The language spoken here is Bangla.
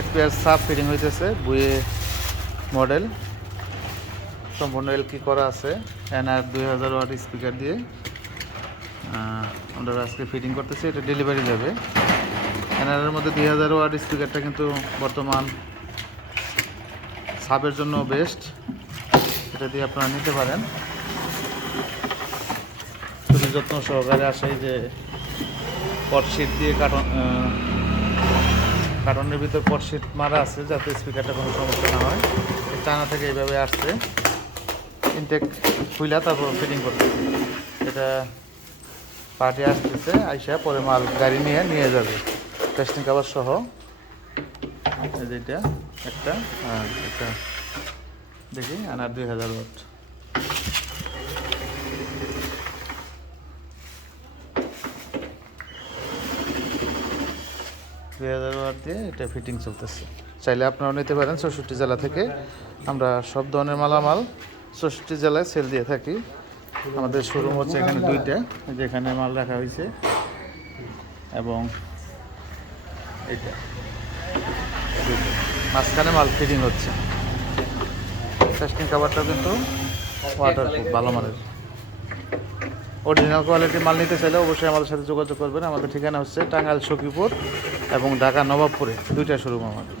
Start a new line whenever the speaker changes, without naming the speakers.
এক পেয়ার সাপ ফিটিং হইতেছে, বুয়ে মডেল সম্পূর্ণ এল কি করা আছে এনআর দুই হাজার ওয়াট স্পিকার দিয়ে। আমরা আজকে ফিটিং করতেছি, এটা ডেলিভারি যাবে। এনআরের মধ্যে দুই হাজার ওয়াট স্পিকারটা কিন্তু বর্তমান সাপের জন্য বেস্ট এটা দিয়ে আপনারা নিতে পারেন। যত্ন সহকারে আসে যে পটশিট দিয়ে কার্টন কার্টনের ভিতর পটশিট মারা আছে যাতে স্পিকারটা কোনো সমস্যা না হয়। চায়না থেকে এইভাবে আসছে। ইনটেক খুইলা, তারপর ফিটিং করতে এটা পার্টি আসতেছে, আইসা পরে মাল গাড়ি নিয়ে নিয়ে যাবে। টেস্টিং কাভার সহ। এটা, একটা, আর একটা দেখি, আনার দুই হাজার ওয়াট দুই হাজার দিয়ে এটা ফিটিং চলতেছে। চাইলে আপনারাও নিতে পারেন চৌষট্টি জেলা থেকে। আমরা সব ধরনের মালামাল চৌষট্টি জেলায় সেল দিয়ে থাকি। আমাদের শোরুম হচ্ছে এখানে দুইটা এই যে এখানে মাল রাখা হয়েছে। এবং এটা মাঝখানে মাল ফিটিং হচ্ছে। টেস্টিং কাভারটা কিন্তু ওয়াটার ভালো মানের। অরিজিনাল কোয়ালিটির মাল নিতে চাইলে অবশ্যই আমাদের সাথে যোগাযোগ করবেন। আমাদের ঠিকানা হচ্ছে টাঙ্গাইল সখীপুর এবং ঢাকা নবাবপুরে। দুইটা শোরুম আমাদের।